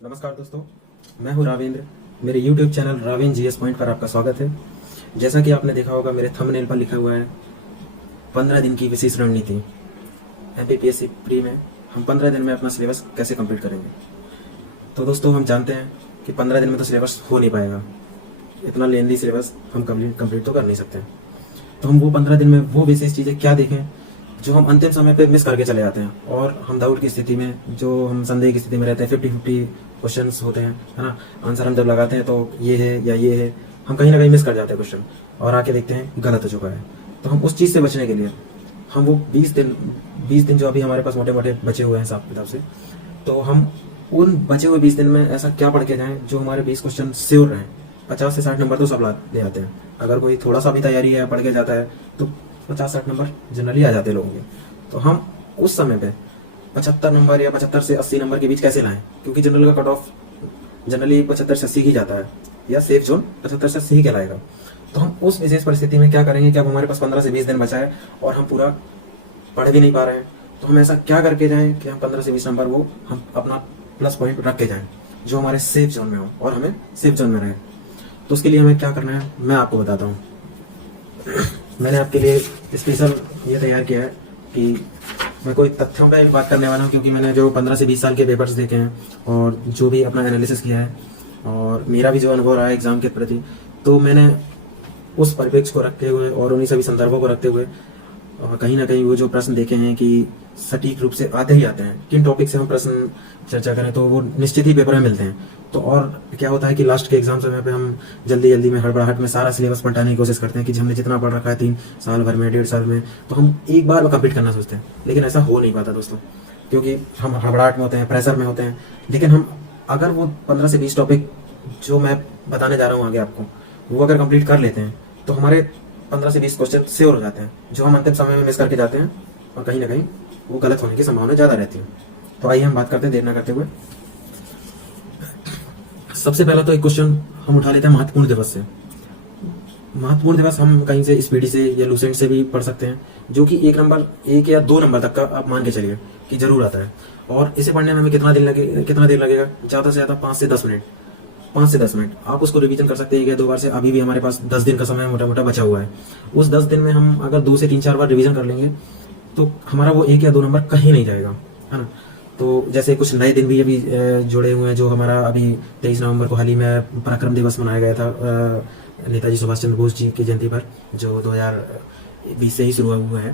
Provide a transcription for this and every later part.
नमस्कार दोस्तों, मैं हूं रावेंद्र। मेरे YouTube channel Ravendra GS point पर आपका स्वागत है। जैसा कि आपने देखा होगा, मेरे थंबनेल पर लिखा हुआ है 15 दिन की विशेष रणनीति। एमपीपीएससी प्री में हम 15 दिन में अपना सिलेबस कैसे कंप्लीट करेंगे। तो दोस्तों, हम जानते हैं कि 15 दिन में तो सिलेबस हो नहीं पाएगा। इतना लेंदी सिलेबस हम कंप्लीट तो कर नहीं सकते। तो हम वो 15 दिन में वो विशेष चीज़ें क्या देखें जो हम अंतिम समय पे मिस करके चले जाते हैं, और हम डाउट की स्थिति में, जो हम संदेह की स्थिति में रहते हैं, 50-50 क्वेश्चंस होते हैं, है ना। आंसर हम जब लगाते हैं तो ये है या ये है, हम कहीं ना कहीं मिस कर जाते हैं क्वेश्चन, और आके देखते हैं गलत हो चुका है। तो हम उस चीज़ से बचने के लिए हम वो 20 दिन जो अभी हमारे पास मोटे मोटे बचे हुए हैं हिसाब किताब से, तो हम उन बचे हुए 20 दिन में ऐसा क्या पढ़ के जाएं जो हमारे 20 क्वेश्चन श्योर रहें। 50 से 60 नंबर तो सब ले आते हैं। अगर कोई थोड़ा सा भी तैयारी है, पढ़ के जाता है, तो 50-60 नंबर जनरली आ जाते हैं लोगों के। तो हम उस समय पे 75 नंबर या 75 से 80 नंबर के बीच कैसे लाएं, क्योंकि जनरल का कट ऑफ जनरली 75 से 80 ही जाता है, या सेफ जोन 75 से 80 ही कहलाएगा। तो हम उस विशेष परिस्थिति में क्या करेंगे कि अब हमारे पास 15 से 20 दिन बचा है और हम पूरा पढ़ भी नहीं पा रहे हैं, तो हम ऐसा क्या करके जाएं कि हम 15 से 20 नंबर वो हम अपना प्लस पॉइंट रख के जाएं जो हमारे सेफ जोन में हो और हमें सेफ जोन में रहे। तो उसके लिए हमें क्या करना है मैं आपको बताता हूँ। मैंने आपके लिए स्पेशल ये तैयार किया है कि मैं कोई तथ्यों पे बात करने वाला हूँ, क्योंकि मैंने जो 15 से 20 साल के पेपर्स देखे हैं और जो भी अपना एनालिसिस किया है और मेरा भी जो अनुभव रहा है एग्जाम के प्रति, तो मैंने उस परिप्रेक्ष्य को रखते हुए और उन्हीं सभी संदर्भों को रखते हुए कहीं ना कहीं वो जो प्रश्न देखे हैं कि सटीक रूप से आते ही आते हैं। किन टॉपिक से हम प्रश्न चर्चा करें तो वो निश्चित ही पेपर में मिलते हैं। तो और क्या होता है कि लास्ट के एग्जाम समय पे हम जल्दी में हड़बड़ाहट में सारा सिलेबस पलटाने की कोशिश करते हैं कि हमने जितना पढ़ रखा है 3 साल भर में, 1.5 साल में, तो हम एक बार में कंप्लीट करना सोचते हैं। लेकिन ऐसा हो नहीं पाता दोस्तों, क्योंकि हम हड़बड़ाहट में होते हैं, प्रेशर में होते हैं। लेकिन हम अगर वो 15 से 20 टॉपिक जो मैं बताने जा रहा हूँ आगे आपको, वो अगर कंप्लीट कर लेते हैं तो हमारे 15 से 20 क्वेश्चन श्योर हो जाते हैं, जो हम अंतिम समय में मिस करके जाते हैं, और कहीं ना कहीं वो गलत होने की संभावना ज़्यादा रहती है। तो आइए हम बात करते हैं देर ना करते हुए। सबसे पहला तो एक क्वेश्चन हम उठा लेते हैं महत्वपूर्ण दिवस से। महत्वपूर्ण दिवस हम कहीं से स्पीडी से या लूसेंट से भी पढ़ सकते हैं, जो कि 1 या 2 नंबर तक का आप मान के चलिए कि जरूर आता है। और इसे पढ़ने में हमें कितना देर लगेगा? ज़्यादा से ज़्यादा 5 से 10 मिनट। 5 से 10 मिनट आप उसको रिवीजन कर सकते हैं 1 या 2 बार से। अभी भी हमारे पास 10 दिन का समय मोटा मोटा बचा हुआ है। उस 10 दिन में हम अगर 2 से 3-4 बार रिवीजन कर लेंगे तो हमारा वो 1 या 2 नंबर कहीं नहीं जाएगा, है ना। तो जैसे कुछ नए दिन भी अभी जुड़े हुए हैं, जो हमारा अभी 23 नवंबर को हाल ही में पराक्रम दिवस मनाया गया था नेताजी सुभाष चंद्र बोस जी की जयंती पर, जो 2020 से ही शुरू हुआ है।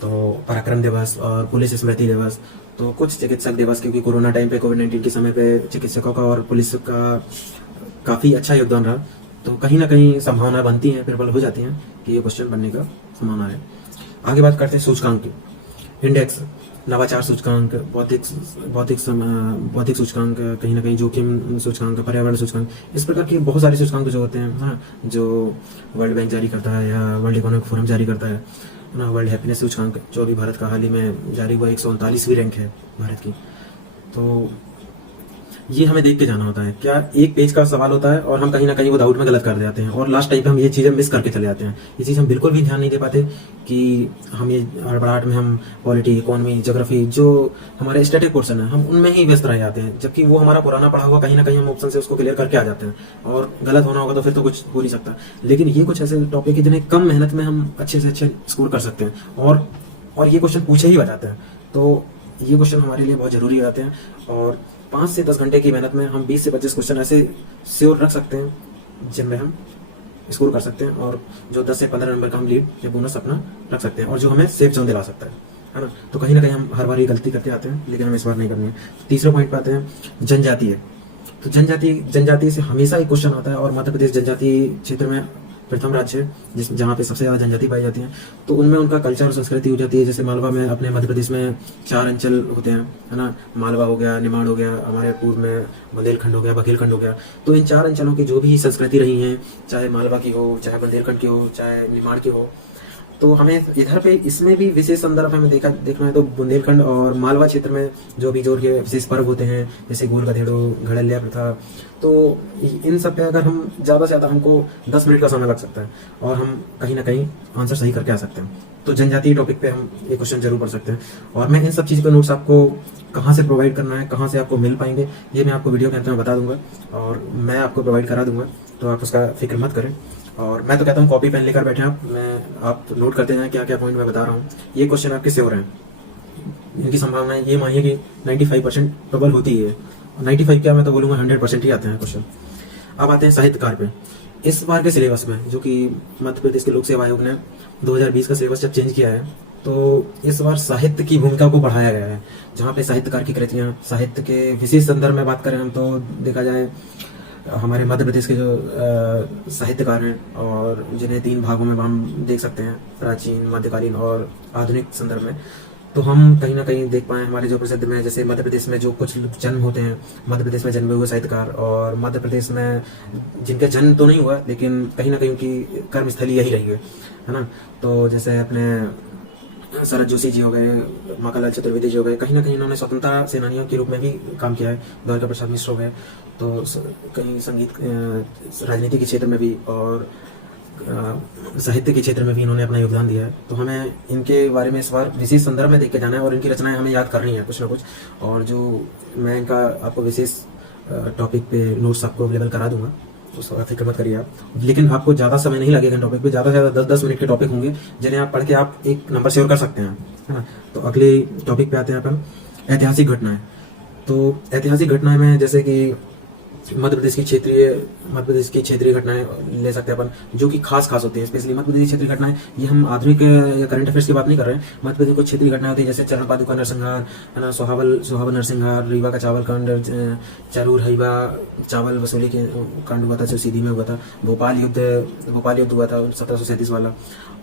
तो पराक्रम दिवस और पुलिस स्मृति दिवस, तो कुछ चिकित्सक दिवस, क्योंकि कोरोना टाइम पे, कोविड-19 के समय पे चिकित्सकों का और पुलिस का काफ़ी अच्छा योगदान रहा। तो कहीं ना कहीं संभावना बनती है, प्रबल हो जाती है कि ये क्वेश्चन बनने का संभावना है। आगे बात करते हैं सूचकांक की। इंडेक्स, नवाचार सूचकांक, भौतिक सूचकांक, कहीं ना कहीं जोखिम सूचकांक, पर्यावरण सूचकांक, इस प्रकार के बहुत सारे सूचकांक जो होते हैं, हाँ, जो वर्ल्ड बैंक जारी करता है या वर्ल्ड इकोनॉमिक फोरम जारी करता है ना। वर्ल्ड हैप्पीनेस सूचकांक जो अभी भारत का हाल ही में जारी हुआ, 139वीं रैंक है भारत की। तो ये हमें देख के जाना होता है। क्या एक पेज का सवाल होता है और हम कहीं ना कहीं वो डाउट में गलत कर जाते हैं, और लास्ट टाइम पे हम ये चीज़ें मिस करके चले जाते हैं। ये चीज़ हम बिल्कुल भी ध्यान नहीं दे पाते कि हम ये हड़बड़ाहट में हम पॉलिटी, इकोनॉमी, ज्योग्राफी, जो हमारे स्टैटिक पोर्शन है, हम उनमें ही व्यस्त रह जाते हैं, जबकि वो हमारा पुराना पढ़ा हुआ कहीं ना कहीं हम ऑप्शन से उसको क्लियर करके आ जाते हैं, और गलत होना होगा तो फिर तो कुछ हो नहीं सकता। लेकिन ये कुछ ऐसे टॉपिक है जिन्हें कम मेहनत में हम अच्छे से अच्छे स्कोर कर सकते हैं, और ये क्वेश्चन पूछे ही बजाते हैं। तो ये क्वेश्चन हमारे लिए बहुत जरूरी हो जाते हैं, और 5 से 10 घंटे की मेहनत में हम 20 से 25 क्वेश्चन ऐसे श्योर रख सकते हैं जिनमें हम स्कोर कर सकते हैं, और जो 10 से 15 नंबर का हम लीड या बोनस अपना रख सकते हैं, और जो हमें सेफ जोन दिला सकता है ना। तो कहीं ना कहीं हम हर बार ये गलती करते आते हैं, लेकिन हमें इस बार नहीं करनी है। तीसरे पॉइंट पे आते हैं जनजातीय। तो जनजातीय से हमेशा एक क्वेश्चन आता है, और मध्य प्रदेश जनजातीय क्षेत्र में प्रथम राज्य है जहाँ पे सबसे ज़्यादा जनजाति पाई जाती है। तो उनमें उनका कल्चर और संस्कृति हो जाती है। जैसे मालवा में, अपने मध्य प्रदेश में 4 अंचल होते हैं, है ना। मालवा हो गया, निमाड़ हो गया, हमारे पूर्व में बुंदेलखंड हो गया, बघेलखंड हो गया। तो इन 4 अंचलों की जो भी संस्कृति रही है, चाहे मालवा की हो, चाहे बुंदेलखंड की हो, चाहे निमाड़ की हो, तो हमें इधर पे इसमें भी विशेष संदर्भ हमें देखना है। तो बुंदेलखंड और मालवा क्षेत्र में जो भी जोर के विशेष पर्व होते हैं, जैसे गोल गधेड़ो, घड़लिया प्रथा, तो इन सब पे अगर हम ज़्यादा से ज़्यादा, हमको 10 मिनट का समय लग सकता है, और हम कहीं ना कहीं आंसर सही करके आ सकते हैं। तो जनजातीय टॉपिक पे हम एक क्वेश्चन जरूर पढ़ सकते हैं। और मैं इन सब चीज़ के नोट्स आपको कहाँ से प्रोवाइड करना है, कहाँ से आपको मिल पाएंगे, ये मैं आपको वीडियो के अंत में बता दूंगा और मैं आपको प्रोवाइड करा दूंगा, तो आप उसका फिक्र मत करें। और मैं तो कहता हूँ कॉपी पेन लेकर बैठे आप नोट करते जाएं क्या क्या पॉइंट मैं बता रहा हूँ। ये क्वेश्चन आपके श्योर हैं, इनकी संभावना ये मानिए कि 95% प्रबल होती है। 95 क्या, मैं तो बोलूँगा 100% ही आते हैं क्वेश्चन। अब आते हैं साहित्यकार पे। इस बार के सिलेबस में जो कि मध्य प्रदेश के लोक सेवा आयोग ने 2020 का सिलेबस जब चेंज किया है, तो इस बार साहित्य की भूमिका को बढ़ाया गया है, जहाँ पे साहित्यकार की कृतियाँ, साहित्य के विशेष संदर्भ में बात करें हम तो देखा जाए हमारे मध्य प्रदेश के जो साहित्यकार हैं और जिन्हें 3 भागों में हम देख सकते हैं, प्राचीन, मध्यकालीन और आधुनिक संदर्भ में, तो हम कहीं ना कहीं देख पाए हमारे जो प्रसिद्ध में, जैसे मध्य प्रदेश में जो कुछ जन्म होते हैं, मध्य प्रदेश में जन्मे हुए साहित्यकार, और मध्य प्रदेश में जिनका जन्म तो नहीं हुआ लेकिन कहीं ना कहीं उनकी कर्मस्थली यही रही है ना। तो जैसे अपने शरद जोशी जी हो गए, माखनलाल चतुर्वेदी जी हो गए, कहीं ना कहीं इन्होंने स्वतंत्रता सेनानियों के रूप में भी काम किया है। द्वारका प्रसाद मिश्र हो गए, तो कहीं संगीत, राजनीति के क्षेत्र में भी और साहित्य के क्षेत्र में भी इन्होंने अपना योगदान दिया है। तो हमें इनके बारे में इस बार विशेष संदर्भ में देख के जाना है और इनकी रचनाएं हमें याद करनी है कुछ ना कुछ। और जो मैं इनका आपको विशेष टॉपिक पे नोट्स आपको अवेलेबल करा दूंगा, उसका फिक्र मत करिए आप। लेकिन आपको ज़्यादा समय नहीं लगेगा टॉपिक पे, ज़्यादा से ज़्यादा 10-10 मिनट के टॉपिक होंगे जिन्हें आप पढ़ के आप एक नंबर शेयर कर सकते हैं, है ना। तो अगले टॉपिक पे आते हैं अपन, ऐतिहासिक घटनाएं। तो ऐतिहासिक घटनाएं में जैसे कि मध्य प्रदेश की क्षेत्रीय घटनाएं ले सकते हैं अपन, जो कि खास होती है। स्पेशली मध्य प्रदेश की क्षेत्रीय घटनाएं, ये हम आधुनिक या करंट अफेयर्स की बात नहीं कर रहे हैं। मध्य प्रदेश को क्षेत्रीय घटनाएं होती है, जैसे चरण पादुका नरसंहार, है ना, सोहावल नरसंहार, रीवा का चावल कांड, चरूर हईवा चावल वसूली के कांड हुआ था जो सीधी में हुआ था, भोपाल युद्ध हुआ था 1737 वाला,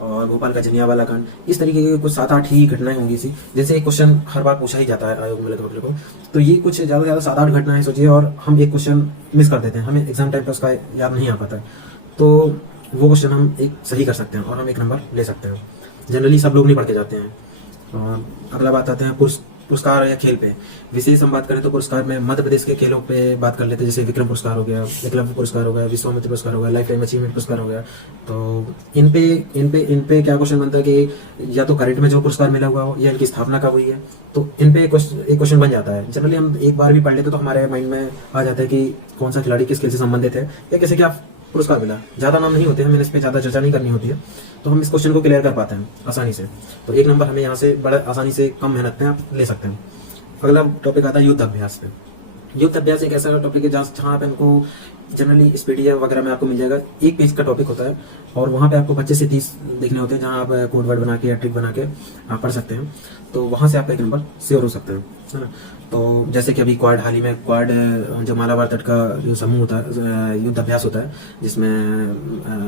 और भोपाल का जलियांवाला कांड। इस तरीके के कुछ 7-8 ही घटनाएं होंगी सी, जैसे एक क्वेश्चन हर बार पूछा ही जाता है आयोग में लगभग। तो ये कुछ ज़्यादा से ज़्यादा 7-8 घटनाएं सोचिए, और हम एक क्वेश्चन मिस कर देते हैं, हमें एग्जाम टाइम पे उसका याद नहीं आ पाता है, तो वो क्वेश्चन हम एक सही कर सकते हैं और हम एक नंबर ले सकते हैं। जनरली सब लोग नहीं पढ़ के जाते हैं। और अगला बात आते हैं पुरस्कार या खेल पे। विशेष हम बात करें तो पुरस्कार में मध्य प्रदेश के खेलों पे बात कर लेते हैं, जैसे विक्रम पुरस्कार हो गया, एकलव्य पुरस्कार हो गया, विश्वामित्र पुरस्कार हो गया, लाइफ टाइम अचीवमेंट पुरस्कार हो गया। तो इन पे क्या क्वेश्चन बनता है कि या तो करंट में जो पुरस्कार मिला हुआ हो या इनकी स्थापना कब हुई है, तो इन पे एक क्वेश्चन बन जाता है। जनरली हम एक बार भी पढ़ लेते तो हमारे माइंड में आ जाता है कि कौन सा खिलाड़ी किस खेल से संबंधित है या कैसे क्या पुरस्कार मिला। ज़्यादा नाम नहीं होते हैं, मैंने इस पर ज़्यादा चर्चा नहीं करनी होती है, तो हम इस क्वेश्चन को क्लियर कर पाते हैं आसानी से। तो एक नंबर हमें यहाँ से बड़ा आसानी से कम मेहनत में आप ले सकते हैं। अगला टॉपिक आता है युद्ध अभ्यास पे। युद्ध अभ्यास एक ऐसा टॉपिक है जहाँ पे हमको जनरली इस PDF वगैरह में आपको मिल जाएगा, 1 पेज का टॉपिक होता है और वहाँ पे आपको 25 से 30 देखने होते हैं, जहाँ आप कोड वर्ड बना के या ट्रिक बना के आप पढ़ सकते हैं। तो वहाँ से आपका एक नंबर श्योर हो सकते हैं, है ना। तो जैसे कि अभी क्वाड, हाल ही में क्वाड जो मालाबार तट का जो समूह होता है, युद्ध अभ्यास होता है, जिसमें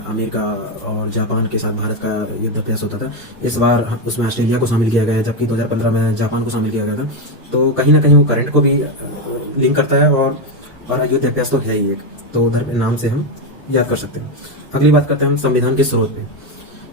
अमेरिका और जापान के साथ भारत का युद्ध अभ्यास होता था। इस बार उसमें ऑस्ट्रेलिया को शामिल किया गया है, जबकि 2015 में जापान को शामिल किया गया था। तो कहीं ना कहीं वो करंट को भी लिंक करता है और युद्ध अभ्यास तो है ही एक, तो उधर नाम से हम याद कर सकते हैं। अगली बात करते हैं हम संविधान के स्रोत पे।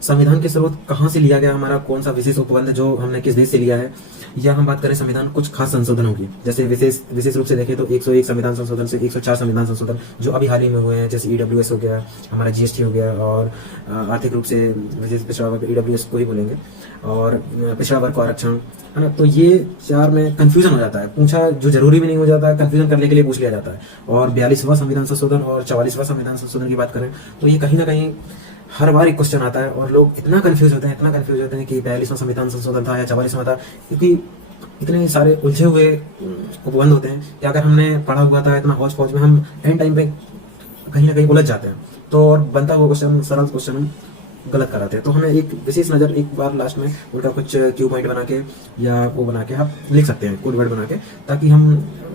संविधान के स्रोत कहाँ से लिया गया, हमारा कौन सा विशेष उपबंध जो हमने किस देश से लिया है, या हम बात करें संविधान कुछ खास संशोधनों की। जैसे विशेष रूप से देखें तो 101 संविधान संशोधन से 104 संविधान संशोधन जो अभी हाल ही में हुए हैं, जैसे EWS हो गया, हमारा GST हो गया, और आर्थिक रूप से विशेष पिछड़ा वर्ग EWS को ही बोलेंगे, और पिछड़ा वर्ग को आरक्षण, है ना। तो ये 4 में कंफ्यूजन हो जाता है, पूछा जो जरूरी भी नहीं हो जाता है, कंफ्यूजन करने के लिए पूछ लिया जाता है। और 42वां संविधान संशोधन और 44वां संविधान संशोधन की बात करें तो ये कहीं ना कहीं हर बार एक क्वेश्चन आता है और लोग इतना कंफ्यूज होते हैं कि 42वां संविधान संशोधन था या 44वां था, क्योंकि इतने सारे उलझे हुए उपबंध होते हैं कि अगर हमने पढ़ा हुआ था इतना हौज फौज में, हम एंड टाइम पे कहीं ना कहीं उलझ जाते हैं, तो और बनता हुआ क्वेश्चन, सरल क्वेश्चन हम गलत कराते हैं। तो हमें एक विशेष नज़र एक बार लास्ट में उनका कुछ क्यू पॉइंट बना के या वो बना के आप लिख सकते हैं, कोड वर्ड बना के, ताकि हम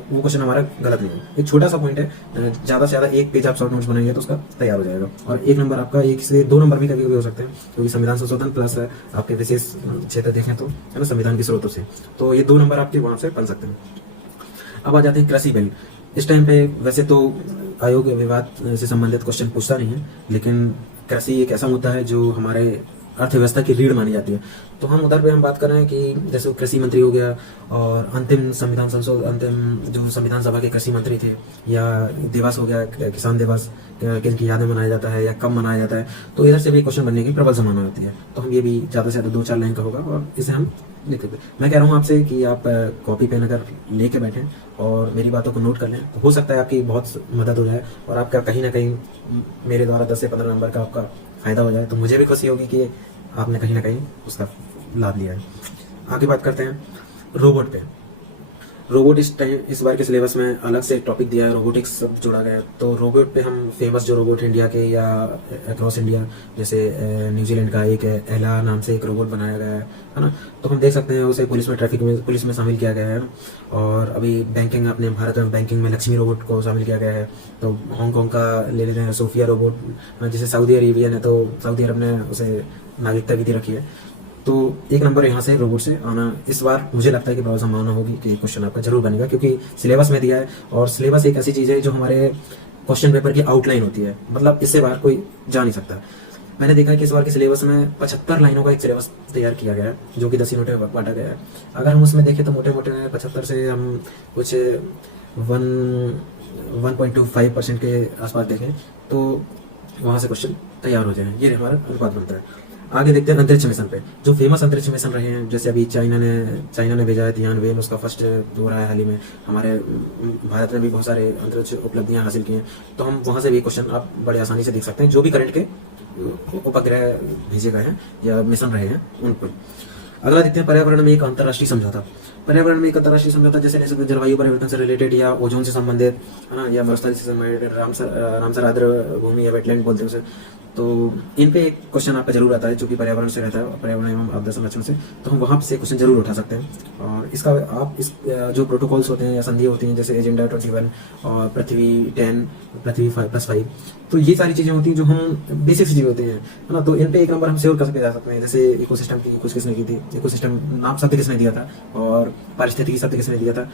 वो क्वेश्चन हमारा गलत नहीं हो। एक छोटा सा पॉइंट है, ज़्यादा से ज़्यादा 1 पेज आप शॉर्ट नोट्स बनाएंगे तो उसका तैयार हो जाएगा, और 1 नंबर आपका 1 से 2 नंबर भी कभी कभी हो सकते हैं, क्योंकि संविधान संशोधन प्लस आपके विशेष क्षेत्र देखें तो, है ना, संविधान के स्रोतों से, तो ये 2 नंबर आपके वहाँ से बन सकते हैं। अब आ जाते हैं कृषि बिल। इस टाइम पे वैसे तो आयोग विवाद से संबंधित क्वेश्चन पूछता नहीं है, लेकिन कृषि एक ऐसा मुद्दा है जो हमारे अर्थव्यवस्था की रीढ़ मानी जाती है। तो हम उधर पे हम बात कर रहे हैं कि जैसे कृषि मंत्री हो गया, और अंतिम जो संविधान सभा के कृषि मंत्री थे, या दिवस हो गया किसान दिवस, किनकी यादें मनाया जाता है या कब मनाया जाता है, तो इधर से भी क्वेश्चन बनने की प्रबल संभावना होती है। तो हम ये भी ज़्यादा से ज़्यादा 2-4 लाइन का होगा और इसे हम लिख देते। मैं कह रहा हूँ आपसे कि आप कॉपी पेन अगर लेके बैठें और मेरी बातों को नोट कर लें, तो हो सकता है आपकी बहुत मदद हो जाए और आपका कहीं ना कहीं मेरे द्वारा 10 से 15 नंबर का आपका फ़ायदा हो जाए। तो मुझे भी खुशी होगी कि आपने कहीं ना कहीं उसका लाभ लिया है। आगे बात करते हैं रोबोट पे। रोबोट इस बार के सिलेबस में अलग से टॉपिक दिया है, रोबोटिक्स सब जोड़ा गया है। तो रोबोट पे हम फेमस जो रोबोट इंडिया के या अक्रॉस इंडिया, जैसे न्यूजीलैंड का एक एला नाम से एक रोबोट बनाया गया है ना। तो हम देख सकते हैं उसे पुलिस में शामिल किया गया है। और अभी बैंकिंग, अपने भारत में बैंकिंग में लक्ष्मी रोबोट को शामिल किया गया है। तो हांगकॉन्ग का ले लेते हैं सोफिया रोबोट, जिसे सऊदी अरेबियन है, तो सऊदी अरब ने उसे नागरिकता भी दे रखी है। तो 1 नंबर यहाँ से रोबोट से आना इस बार मुझे लगता है कि बहुत संभावना होगी कि क्वेश्चन आपका जरूर बनेगा, क्योंकि सिलेबस में दिया है। और सिलेबस एक ऐसी चीज़ है जो हमारे क्वेश्चन पेपर की आउटलाइन होती है, मतलब इससे बाहर कोई जा नहीं सकता। मैंने देखा है कि इस बार के सिलेबस में 75 लाइनों का एक सिलेबस तैयार किया गया है, जो कि 10 यूनिट में बांटा गया है। अगर हम उसमें देखें तो मोटे मोटे 75 से हम कुछ 1.25% के आसपास देखें तो वहाँ से क्वेश्चन तैयार हो जाए, ये हमारा अनुपात बनता है। आगे देखते हैं अंतरिक्ष मिशन पे। जो फेमस अंतरिक्ष मिशन रहे हैं, जैसे अभी चाइना ने भेजा है तियानवे, उसका फर्स्ट हो रहा है हाल ही में। हमारे भारत ने भी बहुत सारे अंतरिक्ष उपलब्धियां हासिल की हैं। तो हम वहां से भी क्वेश्चन आप बड़े आसानी से देख सकते हैं, जो भी करंट के उपग्रह भेजे गए हैं या मिशन रहे हैं उन पर। अगला देखते हैं पर्यावरण में एक अंतर्राष्ट्रीय समझौता। पर्यावरण में एक अंतर्राष्ट्रीय समझौता जैसे ले सकते हैं जलवायु परिवर्तन से रिलेटेड, या ओजोन से संबंधित, है ना, या मरुस्थलीय से संबंधित, रामसर आर्द्र भूमि या वेटलैंड बोलते हैं उसे। तो इन पे एक क्वेश्चन आपका जरूर आता है जो कि पर्यावरण से रहता है, पर्यावरण एवं आपदा संरक्षण से। तो हम वहाँ से क्वेश्चन जरूर उठा सकते हैं। और इसका आप इस जो प्रोटोकॉल्स होते हैं या संधि होती हैं, जैसे एजेंडा 21 और पृथ्वी 10, पृथ्वी 5+5, तो ये सारी चीजें होती हैं जो हम बेसिक चीजें होती हैं, है ना। तो इन पे 1 नंबर हम श्योर कर सकते जा सकते हैं। जैसे इकोसिस्टम की कुछ किसने की थी, इकोसिस्टम नाम शब्द किसने दिया था, और पारिस्थितिकी शब्द किसने दिया था।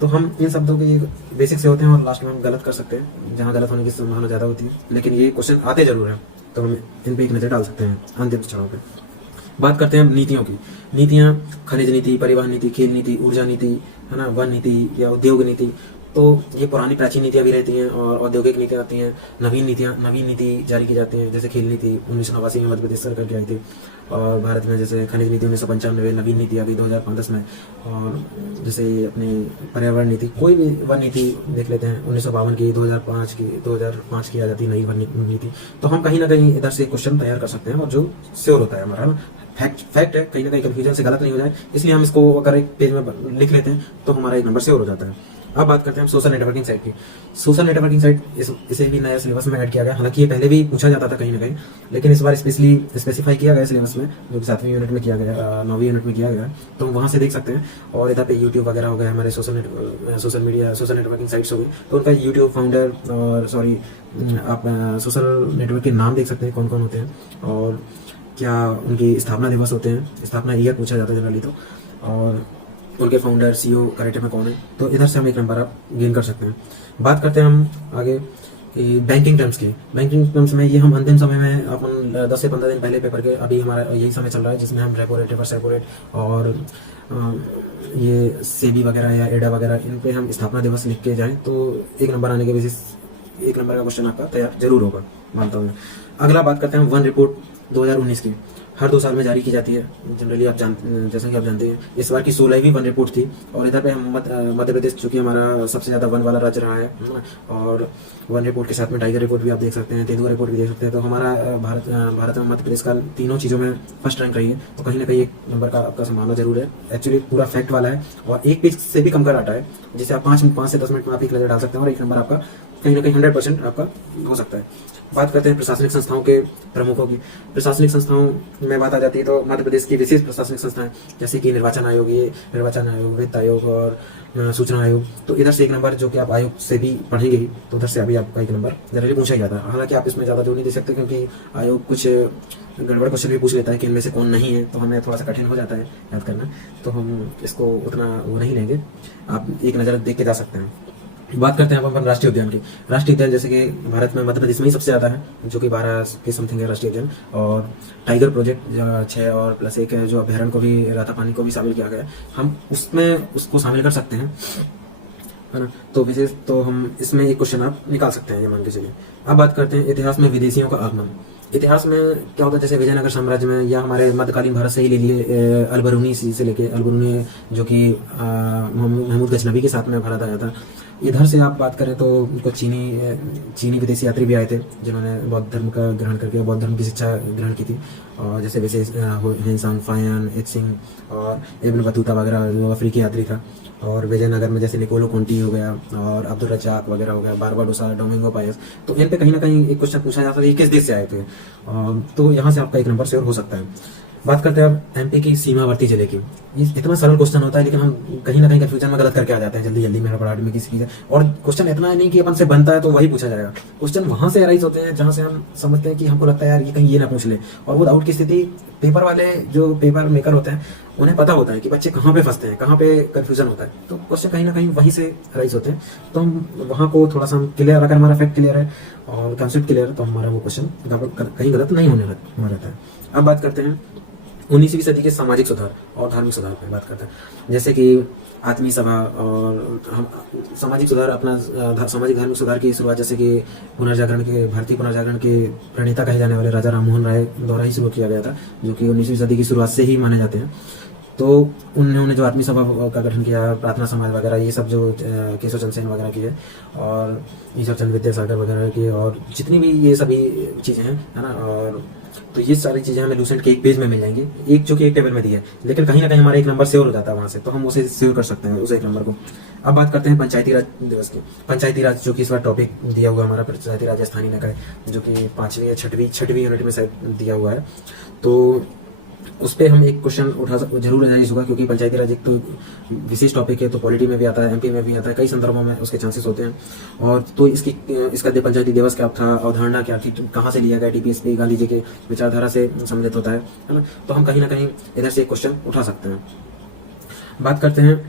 तो हम इन शब्दों के बेसिक से होते हैं और लास्ट में हम गलत कर सकते हैं, जहाँ गलत होने की संभावना ज़्यादा होती है। लेकिन ये क्वेश्चन आते जरूर हैं, तो हम इन पे एक नज़र डाल सकते हैं अंतिम क्षणों पे। बात करते हैं नीतियों की। नीतियाँ खनिज नीति, परिवहन नीति, खेल नीति, ऊर्जा नीति, है ना, वन नीति या उद्योग नीति। तो ये पुरानी प्राचीन नीतियाँ भी रहती हैं और औद्योगिक नीतियाँ आती हैं। नवीन नीति जारी की जाती है, जैसे खेल नीति 1989 में मध्य प्रदेश सरकार की आई थी। और भारत में जैसे खनिज नीति 1995, नवीन नीति आ गई 2005 में। और जैसे अपनी पर्यावरण नीति, कोई भी वन नीति देख लेते हैं 1952 की, 2005 की आ जाती है नई वन नीति। तो हम कहीं ना कहीं इधर से क्वेश्चन तैयार कर सकते हैं और जो श्योर होता है हमारा ना, फैक्ट है, कहीं ना कहीं कंफ्यूजन से गलत नहीं हो जाए, इसलिए हम इसको अगर एक पेज में लिख लेते हैं तो हमारा 1 नंबर श्योर हो जाता है। अब बात करते हैं हम सोशल नेटवर्किंग साइट की। सोशल नेटवर्किंग साइट इसे भी नया सिलेबस में ऐड किया गया। हालांकि ये पहले भी पूछा जाता था कहीं ना कहीं, लेकिन इस बार स्पेशली स्पेसिफाई किया गया सिलेबस में, जो कि 7वीं यूनिट में किया गया, 9वीं यूनिट में किया गया। तो वहाँ से देख सकते हैं। और इधर पे यूट्यूब वगैरह हो गए, हमारे सोशल नेटवर्किंग साइट्स हो गई। तो उनका यूट्यूब फाउंडर और आप सोशल नेटवर्क के नाम देख सकते हैं कौन कौन होते हैं, और क्या उनकी स्थापना दिवस होते हैं, स्थापना ईयर पूछा जाता है जनरली, तो और उनके फाउंडर CEO करेक्ट में कौन है। तो इधर से हम 1 नंबर आप गेन कर सकते हैं। बात करते हैं हम आगे बैंकिंग टर्म्स की। बैंकिंग टर्म्स में ये हम अंतिम समय में अपन 10 से 15 दिन पहले पेपर के, अभी हमारा यही समय चल रहा है जिसमें हम repo rate, reverse repo rate और ये सेबी वगैरह या एडा वगैरह, इन पे हम स्थापना दिवस लिख के जाएं तो 1 नंबर आने के बेसिस 1 नंबर का क्वेश्चन आपका तैयार जरूर होगा, मानता हूँ। अगला बात करते हैं वन रिपोर्ट 2019 की। हर 2 साल में जारी की जाती है जनरली, जैसा कि आप जानते हैं। इस बार की 16वीं वन रिपोर्ट थी। और इधर पे हम मध्य प्रदेश, चूंकि हमारा सबसे ज़्यादा वन वाला राज्य रहा है, और वन रिपोर्ट के साथ में टाइगर रिपोर्ट भी आप देख सकते हैं, तेंदुआ रिपोर्ट भी देख सकते हैं। तो हमारा भारत में मध्य प्रदेश का तीनों चीज़ों में फर्स्ट रैंक रही है। तो कहीं ना कहीं 1 नंबर का आपका संभावना जरूर है। एक्चुअली पूरा फैक्ट वाला है और 1 पेज से भी कम का डाटा है, जिसे आप 5 से 10 मिनट में आप एक नज़र डाल सकते हैं और 1 नंबर आपका कहीं ना कहीं 100% आपका हो सकता है। बात करते हैं प्रशासनिक संस्थाओं के प्रमुखों की। प्रशासनिक संस्थाओं में बात आ जाती है तो मध्य प्रदेश की विशेष प्रशासनिक संस्थाएं, जैसे कि निर्वाचन आयोग, वित्त आयोग और सूचना आयोग। तो इधर से 1 नंबर, जो कि आप आयोग से भी पढ़ेंगे ही, तो उधर से अभी आपका 1 नंबर जनरली पूछा ही जाता है। हालांकि आप इसमें ज़्यादा जोर नहीं दे सकते, क्योंकि आयोग कुछ गड़बड़ क्वेश्चन भी पूछ लेता है कि इनमें से कौन नहीं है, तो हमें थोड़ा सा कठिन हो जाता है याद करना। तो हम इसको उतना वो नहीं लेंगे, आप एक नज़र देख के जा सकते हैं। बात करते हैं अब अपन राष्ट्रीय उद्यान की। राष्ट्रीय उद्यान जैसे कि भारत में मध्य प्रदेश में ही सबसे ज़्यादा है, जो कि 12 के समथिंग है राष्ट्रीय उद्यान। और टाइगर प्रोजेक्ट 6 और प्लस 1 है, जो अभ्यारण्य को भी, रातापानी को भी शामिल किया गया है। हम उसमें उसको शामिल कर सकते हैं, है ना। तो विशेष तो हम इसमें एक क्वेश्चन आप निकाल सकते हैं, ये मान के चलिए। अब बात करते हैं इतिहास में विदेशियों का आगमन। इतिहास में क्या होता है, जैसे विजयनगर साम्राज्य में या हमारे मध्यकालीन भारत से ही ले लिए, अलबरूनी से लेके, अलबरूनी जो कि महमूद गजनबी के साथ में भारत आया था। इधर से आप बात करें तो उनको चीनी विदेशी यात्री भी आए थे, जिन्होंने बौद्ध धर्म का ग्रहण करके बौद्ध धर्म की शिक्षा ग्रहण की थी। और जैसे विशेष हिंसांग फायन, एत्सिंग और इब्न बतूता वगैरह, जो अफ्रीकी यात्री था। और विजयनगर में जैसे निकोलो कोंटी हो गया और अब्दुल रजाक वगैरह हो गया, बारबाडोसा, डोमिंगो पायस। तो इन पे कहीं ना कहीं एक क्वेश्चन पूछा जा सकता है, ये किस देश से आए थे। तो यहाँ से आपका 1 नंबर श्योर हो सकता है। बात करते हैं अब एमपी की सीमावर्ती जिले की। ये इतना सरल क्वेश्चन होता है, लेकिन हम कहीं ना कहीं कंफ्यूजन में गलत करके आ जाते हैं जल्दी जल्दी में, पढ़ाट में किसी की। और क्वेश्चन इतना है नहीं कि अपन से बनता है तो वही पूछा जाएगा। क्वेश्चन वहां से अराइज होते हैं जहां से हम समझते हैं कि हमको लगता है यार ये कहीं ये ना पूछ ले, और वो डाउट की स्थिति पेपर वाले जो पेपर मेकर होते हैं उन्हें पता होता है कि बच्चे कहाँ पे फंसते हैं, कहाँ पे कंफ्यूजन होता है। तो क्वेश्चन कहीं ना कहीं वहीं से अराइज होते हैं। तो हम वहाँ को थोड़ा सा क्लियर, अगर हमारा फैक्ट क्लियर है और कंसेप्ट क्लियर है, तो हमारा वो क्वेश्चन कहीं गलत नहीं होने रहता है। अब बात करते हैं 19वीं सदी के सामाजिक सुधार और धार्मिक सुधार पर बात करते हैं। जैसे कि आत्मीय सभा और हम सामाजिक सुधार, अपना सामाजिक धार्मिक सुधार की शुरुआत जैसे कि पुनर्जागरण के, भारतीय पुनर्जागरण के प्रणेता कहे जाने वाले राजा राममोहन राय द्वारा ही शुरू किया गया था, जो कि 19वीं सदी की शुरुआत से ही माने जाते हैं। तो उन्होंने जो आत्मीय सभा का गठन किया, प्रार्थना समाज वगैरह, ये सब जो केशव चंद्र सेन वगैरह की है, और ईश्वर चंद्र विद्यासागर वगैरह की, और जितनी भी ये सभी चीज़ें हैं, है ना। और तो ये सारी चीज़ें हमें लूसेंट के एक पेज में मिल जाएंगी, एक जो कि एक टेबल में दी है, लेकिन कहीं ना कहीं हमारा 1 नंबर सेव हो जाता है वहाँ से, तो हम उसे सेव कर सकते हैं उस 1 नंबर को। अब बात करते हैं पंचायती राज दिवस की। पंचायती राज जो कि इस बार टॉपिक दिया हुआ हमारा, पंचायती राज स्थानीय निकाय, जो कि 5वीं या 6वीं यूनिट में शायद दिया हुआ है। तो उस पर हम एक क्वेश्चन जरूर जायज होगा, क्योंकि पंचायती राज एक तो विशेष टॉपिक है, तो पॉलिटी में भी आता है, एमपी में भी आता है, कई संदर्भों में उसके चांसेस होते हैं। और तो इसका पंचायती दिवस क्या था, अवधारणा क्या थी, कहाँ से लिया गया, टीपीएसपी गांधी जी के विचारधारा से सम्मिलित होता है ना। तो हम कहीं ना कहीं इधर से एक क्वेश्चन उठा सकते हैं। बात करते हैं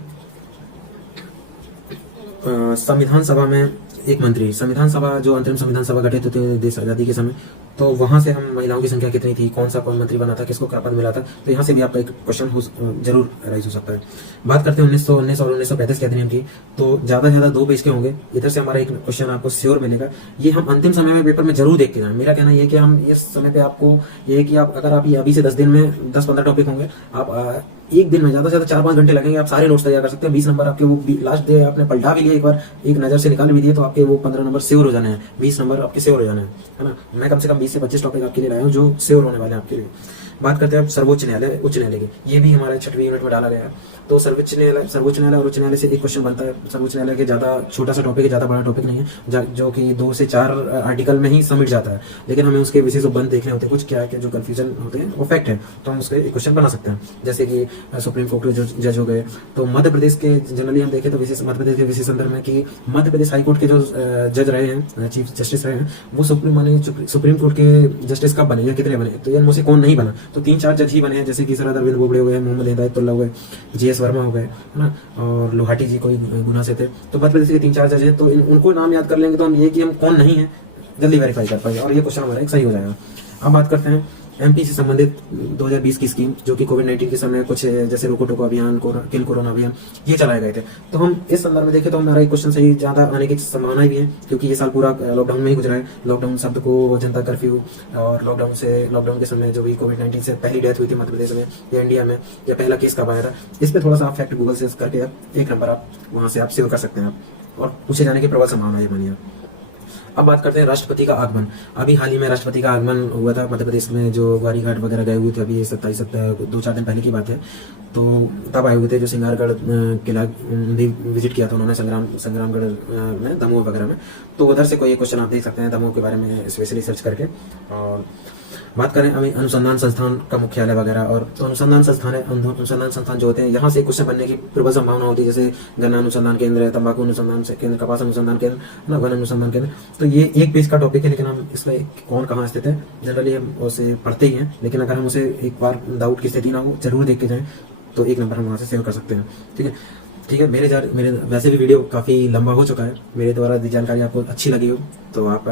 संविधान सभा में एक मंत्री, संविधान सभा जो अंतरिम संविधान सभा गठित होते देश आजादी के समय, तो वहां से हम महिलाओं की संख्या कितनी थी, कौन मंत्री बना था, किसको क्या पद मिला था, तो यहाँ से भी आपका एक क्वेश्चन जरूर राइज हो सकता है। बात करते हैं 1919 और 1935 के अधिनियम की। तो ज्यादा से ज्यादा 2 पेज के होंगे, इधर से हमारा एक क्वेश्चन आपको श्योर मिलेगा। ये हम अंतिम समय में पेपर में जरूर देखते जाए। मेरा कहना ये कि हम इस समय पे आपको ये है कि आप, अगर आप ये अभी से 10 दिन में 10-15 टॉपिक होंगे, आप एक दिन में ज्यादा से ज्यादा 4-5 घंटे लगेंगे, आप सारे नोट्स तैयार कर सकते हैं। 20 नंबर आपके वो लास्ट डे आपने पलटा भी लिया, एक बार एक नजर से निकाल भी दिए, तो आपके वो 15 नंबर सेवर हो जाने हैं, 20 नंबर आपके सेवर हो जाने हैं, है ना। मैं कम से कम 20 से 25 टॉपिक आपके लिए लाया हूँ जो सेवर होने वाले हैं आपके लिए। बात करते हैं अब सर्वोच्च न्यायालय, उच्च न्यायालय की। ये भी हमारे 6वीं यूनिट में डाला गया है। तो सर्वोच्च न्यायालय और उच्च न्यायालय से एक क्वेश्चन बनता है। सर्वोच्च न्यायालय के ज्यादा छोटा सा टॉपिक है, ज्यादा बड़ा टॉपिक नहीं है, जो कि 2 से 4 आर्टिकल में ही समिट जाता है, लेकिन हमें उसके विशेष उपबंध देखने होते हैं, कुछ क्या है जो कंफ्यूजन होते हैं वो फैक्ट है, तो हम उसके क्वेश्चन बना सकते हैं। जैसे कि सुप्रीम कोर्ट के जो जज हो गए, तो मध्य प्रदेश के जनरली हम देखें तो मध्य प्रदेश के विशेष संदर्भ में कि मध्य प्रदेश हाईकोर्ट के जो जज रहे हैं, चीफ जस्टिस रहे हैं, वो सुप्रीम कोर्ट के जस्टिस कब बने या कितने बने, तो इनमें से कौन नहीं बना, तो 3-4 जज ही बने हैं, जैसे कि सरदार अरविंद बोबड़े हो गए, मोहम्मद हिदायतुल्ला हो गए, जीएस वर्मा हो गए, है ना, और लोहाटी जी कोई गुना से थे। तो मध्य प्रदेश के 3-4 जज हैं, तो उनको नाम याद कर लेंगे तो हम ये कि हम कौन नहीं है जल्दी वेरीफाई कर पाएंगे, और ये क्वेश्चन हमारा एक सही हो जाएगा। अब बात करते हैं एमपी से संबंधित 2020 की स्कीम, जो कि कोविड-19 के समय कुछ जैसे रोको टोको अभियान, किल कोरोना अभियान, ये चलाए गए थे। तो हम इस संदर्भ में देखें तो हमारा एक क्वेश्चन सही ज्यादा आने की संभावना भी है, क्योंकि ये साल पूरा लॉकडाउन में ही गुजरा है। लॉकडाउन शब्द को, जनता कर्फ्यू और लॉकडाउन के समय जो भी कोविड-19 से पहली डेथ हुई थी मध्य प्रदेश में या इंडिया में, या पहला केस कब आया था, इस पर थोड़ा सा आप फैक्ट गूगल से करके 1 नंबर आप वहां से आप सेव कर सकते हैं आप, और पूछे जाने की प्रबल संभावना है मानिए। अब बात करते हैं राष्ट्रपति का आगमन। अभी हाल ही में राष्ट्रपति का आगमन हुआ था मध्य प्रदेश में, जो ग्वारी घाट वगैरह गए हुए थे, अभी 2-4 दिन पहले की बात है। तो तब आए हुए थे, जो सिंगारगढ़ किला भी विजिट किया था उन्होंने, संग्रामगढ़ में, दमोह वगैरह में। तो उधर से कोई एक क्वेश्चन आप देख सकते हैं दमोह के बारे में स्पेशली सर्च करके। और बात करें अभी अनुसंधान संस्थान का मुख्यालय वगैरह, और तो अनुसंधान संस्थान जो होते हैं, यहाँ से क्वेश्चन बनने की प्रबल संभावना होती है, जैसे गन्ना अनुसंधान केंद्र, तंबाकू अनुसंधान केंद्र, कपास अनुसंधान केंद्र, वन अनुसंधान केंद्र। तो ये एक पेज का टॉपिक है, लेकिन हम इसमें कौन कहाँ स्थित है जनरली हम उसे पढ़ते ही हैं, लेकिन अगर हम उसे एक बार डाउट की स्थिति ना हो जरूर देख के जाएं, तो 1 नंबर हम वहाँ से सेव कर सकते हैं, ठीक है। ठीक है। मेरे वैसे भी वीडियो काफ़ी लंबा हो चुका है, मेरे द्वारा दी जानकारी आपको अच्छी लगी हो तो आप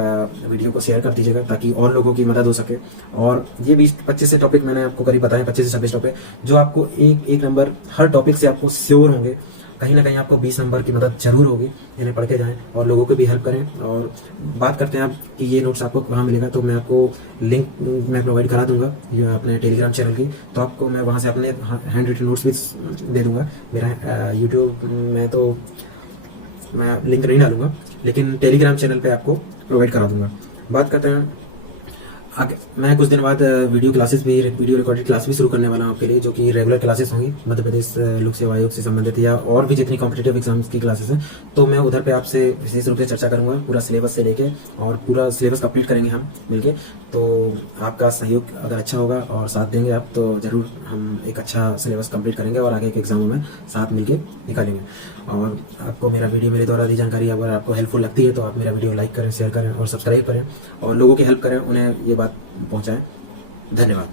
वीडियो को शेयर कर दीजिएगा ताकि और लोगों की मदद हो सके। और ये 20-25 से टॉपिक मैंने आपको करीब बताए, 25 से 26 टॉपिक जो आपको एक नंबर हर टॉपिक से आपको श्योर होंगे, कहीं ना कहीं आपको 20 नंबर की मदद जरूर होगी। इन्हें पढ़ के जाएं और लोगों को भी हेल्प करें। और बात करते हैं आप कि ये नोट्स आपको कहाँ मिलेगा, तो मैं आपको लिंक मैं प्रोवाइड करा दूंगा ये अपने टेलीग्राम चैनल की, तो आपको मैं वहाँ से अपने हैंड रिटन नोट्स भी दे दूंगा। मेरा यूट्यूब में तो मैं लिंक नहीं डालूंगा, लेकिन टेलीग्राम चैनल पे आपको प्रोवाइड करा दूंगा। बात करते हैं आगे, मैं कुछ दिन बाद वीडियो रिकॉर्डेड क्लास भी शुरू करने वाला हूँ आपके लिए, जो कि रेगुलर क्लासेस होंगी मध्य प्रदेश लोक सेवा आयोग से संबंधित या और भी जितनी कॉम्पिटिटिव एग्जाम्स की क्लासेस हैं। तो मैं उधर पे आपसे विशेष रूप से चर्चा करूंगा पूरा सिलेबस से लेके, और पूरा सिलेबस कंप्लीट करेंगे हम मिलके। तो आपका सहयोग अगर अच्छा होगा और साथ देंगे आप, तो ज़रूर हम एक अच्छा सिलेबस कंप्लीट करेंगे और आगे के एग्जामों में साथ मिलके निकालेंगे। और आपको मेरा वीडियो, मेरे द्वारा दी जानकारी अगर आपको हेल्पफुल लगती है तो आप मेरा वीडियो लाइक करें, शेयर करें और सब्सक्राइब करें और लोगों की हेल्प करें, उन्हें ये बात पहुंचाएं। धन्यवाद।